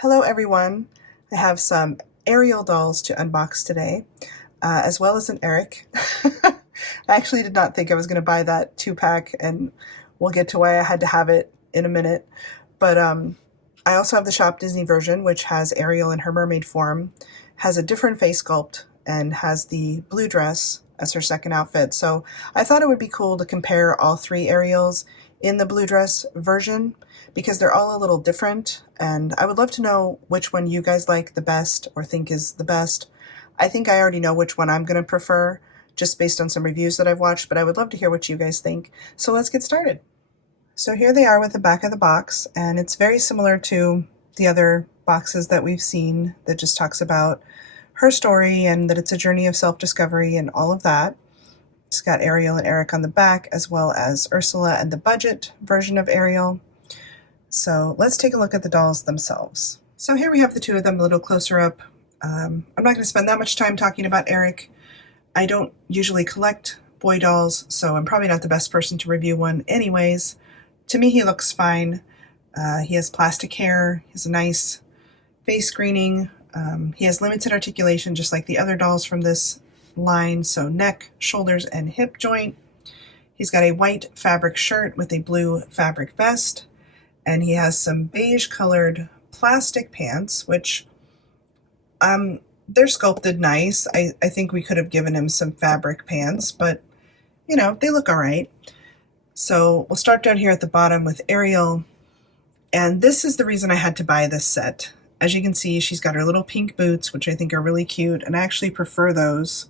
Hello everyone! I have some Ariel dolls to unbox today, as well as an Eric. I actually did not think I was going to buy that 2-pack, and we'll get to why I had to have it in a minute. But I also have the Shop Disney version, which has Ariel in her mermaid form, has a different face sculpt, and has the blue dress as her second outfit. So I thought it would be cool to compare all three Ariels in the blue dress version, because they're all a little different, and I would love to know which one you guys like the best or think is the best. I think I already know which one I'm going to prefer, just based on some reviews that I've watched, but I would love to hear what you guys think. So let's get started. So here they are with the back of the box, and it's very similar to the other boxes that we've seen that just talks about her story and that it's a journey of self-discovery and all of that. It's got Ariel and Eric on the back, as well as Ursula and the budget version of Ariel. So let's take a look at the dolls themselves. So here we have the two of them a little closer up. I'm not going to spend that much time talking about Eric. I don't usually collect boy dolls, so I'm probably not the best person to review one anyways. To me, he looks fine. He has plastic hair, he has a nice face screening. He has limited articulation, just like the other dolls from this line, so neck, shoulders, and hip joint. He's got a white fabric shirt with a blue fabric vest. And he has some beige colored plastic pants, which they're sculpted nice. I think we could have given him some fabric pants, but you know, they look all right. So we'll start down here at the bottom with Ariel. And this is the reason I had to buy this set. As you can see, she's got her little pink boots, which I think are really cute. And I actually prefer those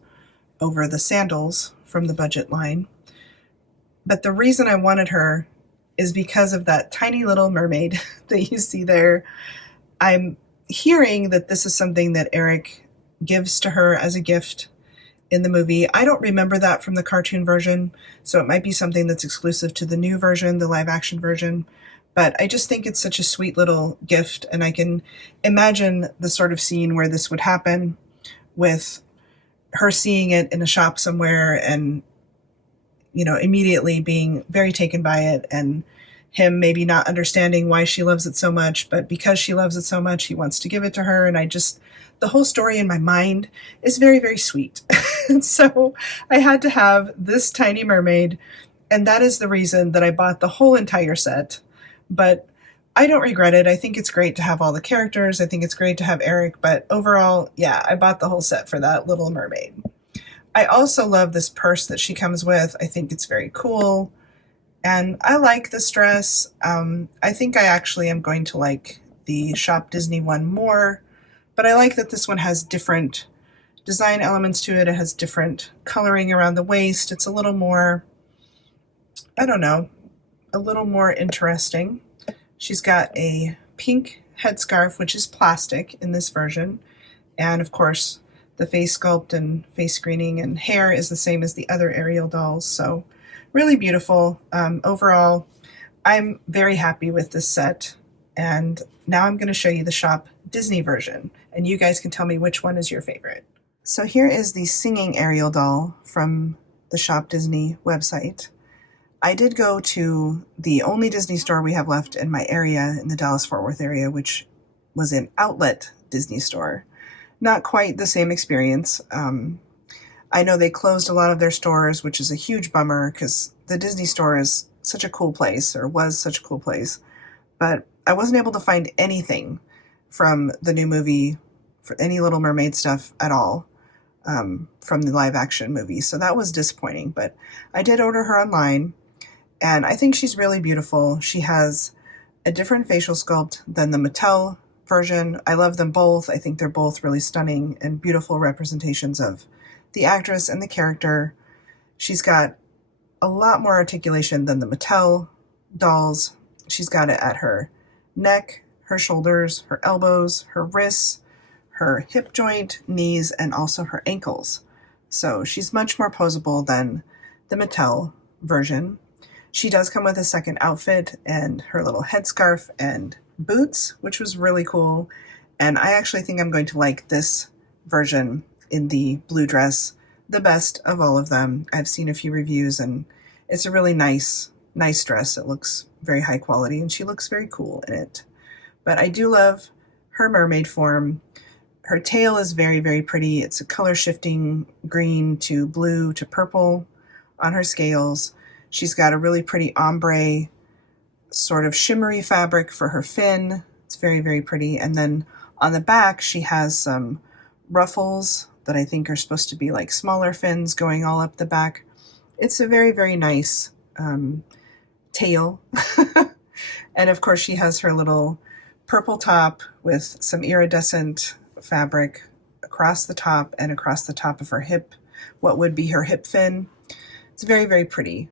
over the sandals from the budget line. But the reason I wanted her is because of that tiny little mermaid that you see there. I'm hearing that this is something that Eric gives to her as a gift in the movie. I don't remember that from the cartoon version, so it might be something that's exclusive to the new version, the live action version. But I just think it's such a sweet little gift, and I can imagine the sort of scene where this would happen, with her seeing it in a shop somewhere and immediately being very taken by it, and him maybe not understanding why she loves it so much, but because she loves it so much, he wants to give it to her. And the whole story in my mind is very, very sweet. And so I had to have this tiny mermaid, and that is the reason that I bought the whole entire set. But I don't regret it. I think it's great to have all the characters. I think it's great to have Eric, but overall, yeah, I bought the whole set for that Little Mermaid. I also love this purse that she comes with. I think it's very cool. And I like this dress. I think I actually am going to like the Shop Disney one more. But I like that this one has different design elements to it. It has different coloring around the waist. It's a little more, I don't know, a little more interesting. She's got a pink headscarf, which is plastic in this version. And of course, the face sculpt and face screening and hair is the same as the other Ariel dolls, so really beautiful. Overall, I'm very happy with this set, and now I'm going to show you the Shop Disney version, and you guys can tell me which one is your favorite. So here is the Singing Ariel doll from the Shop Disney website. I did go to the only Disney store we have left in my area, in the Dallas-Fort Worth area, which was an outlet Disney store. Not quite the same experience. I know they closed a lot of their stores, which is a huge bummer because the Disney store is such a cool place, or was such a cool place. But I wasn't able to find anything from the new movie, for any Little Mermaid stuff at all, from the live action movie. So that was disappointing, but I did order her online, and I think she's really beautiful. She has a different facial sculpt than the Mattel version. I love them both. I think they're both really stunning and beautiful representations of the actress and the character. She's got a lot more articulation than the Mattel dolls. She's got it at her neck, her shoulders, her elbows, her wrists, her hip joint, knees, and also her ankles. So she's much more posable than the Mattel version. She does come with a second outfit and her little headscarf and boots, which was really cool. And I actually think I'm going to like this version in the blue dress the best of all of them. I've seen a few reviews, and it's a really nice dress. It looks very high quality, and she looks very cool in it. But I do love her mermaid form. Her tail is very, very pretty. It's a color shifting green to blue to purple on her scales. She's got a really pretty ombre sort of shimmery fabric for her fin. It's very, very pretty. And then on the back, she has some ruffles that I think are supposed to be like smaller fins going all up the back. It's a very, very nice tail. And of course, she has her little purple top with some iridescent fabric across the top and across the top of her hip, what would be her hip fin. It's very, very pretty.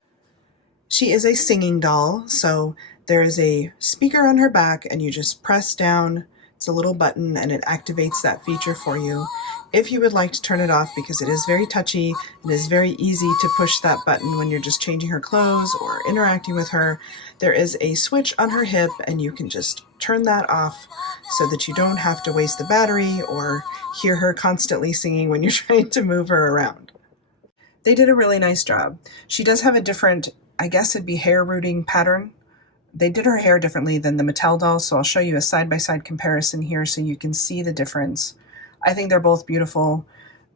She is a singing doll, so there is a speaker on her back and you just press down. It's a little button and it activates that feature for you. If you would like to turn it off, because it is very touchy, it is very easy to push that button when you're just changing her clothes or interacting with her. There is a switch on her hip and you can just turn that off so that you don't have to waste the battery or hear her constantly singing when you're trying to move her around. They did a really nice job. She does have a different, I guess it'd be hair rooting pattern. They did her hair differently than the Mattel doll, so I'll show you a side-by-side comparison here so you can see the difference. I think they're both beautiful.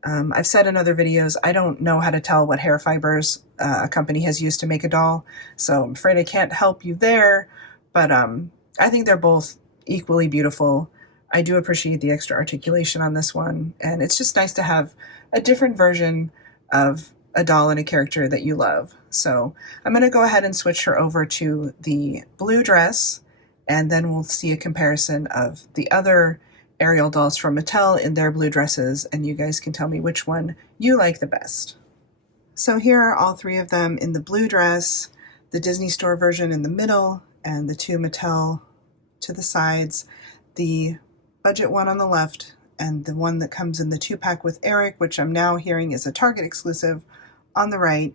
I've said in other videos, I don't know how to tell what hair fibers a company has used to make a doll, so I'm afraid I can't help you there, but I think they're both equally beautiful. I do appreciate the extra articulation on this one, and it's just nice to have a different version of a doll and a character that you love. So I'm going to go ahead and switch her over to the blue dress, and then we'll see a comparison of the other Ariel dolls from Mattel in their blue dresses, and you guys can tell me which one you like the best. So here are all three of them in the blue dress, the Disney Store version in the middle, and the two Mattel to the sides, the budget one on the left, and the one that comes in the 2-pack with Eric, which I'm now hearing is a Target exclusive, on the right.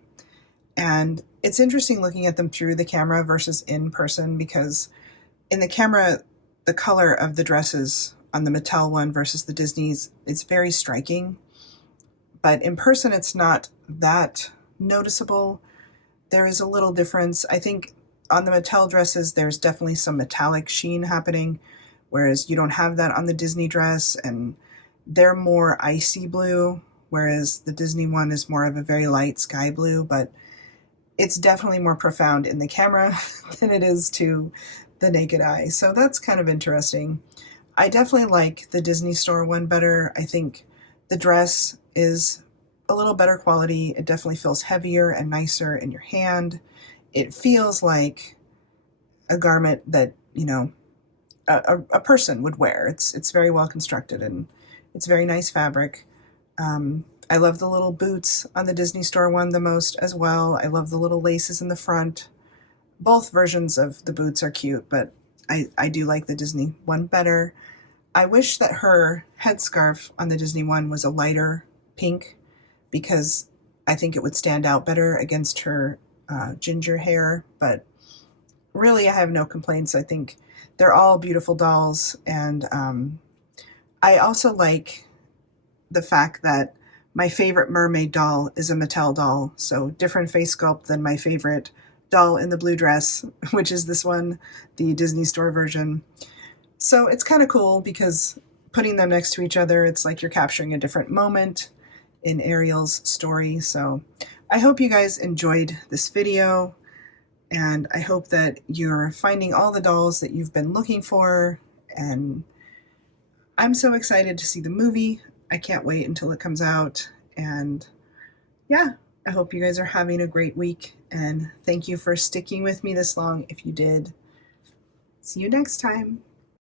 And it's interesting looking at them through the camera versus in person, because in the camera, the color of the dresses on the Mattel one versus the Disney's, it's very striking. But in person, it's not that noticeable. There is a little difference. I think on the Mattel dresses, there's definitely some metallic sheen happening, whereas you don't have that on the Disney dress, and they're more icy blue, whereas the Disney one is more of a very light sky blue, but it's definitely more profound in the camera than it is to the naked eye. So that's kind of interesting. I definitely like the Disney Store one better. I think the dress is a little better quality. It definitely feels heavier and nicer in your hand. It feels like a garment that, you know, a person would wear. It's very well constructed and it's very nice fabric. I love the little boots on the Disney Store one the most as well. I love the little laces in the front. Both versions of the boots are cute, but I do like the Disney one better. I wish that her headscarf on the Disney one was a lighter pink, because I think it would stand out better against her ginger hair, but really I have no complaints. I think they're all beautiful dolls, and I also like the fact that my favorite mermaid doll is a Mattel doll, so different face sculpt than my favorite doll in the blue dress, which is this one, the Disney Store version. So it's kind of cool because putting them next to each other, it's like you're capturing a different moment in Ariel's story. So I hope you guys enjoyed this video, and I hope that you're finding all the dolls that you've been looking for, and I'm so excited to see the movie. I can't wait until it comes out, and yeah, I hope you guys are having a great week, and thank you for sticking with me this long if you did. See you next time.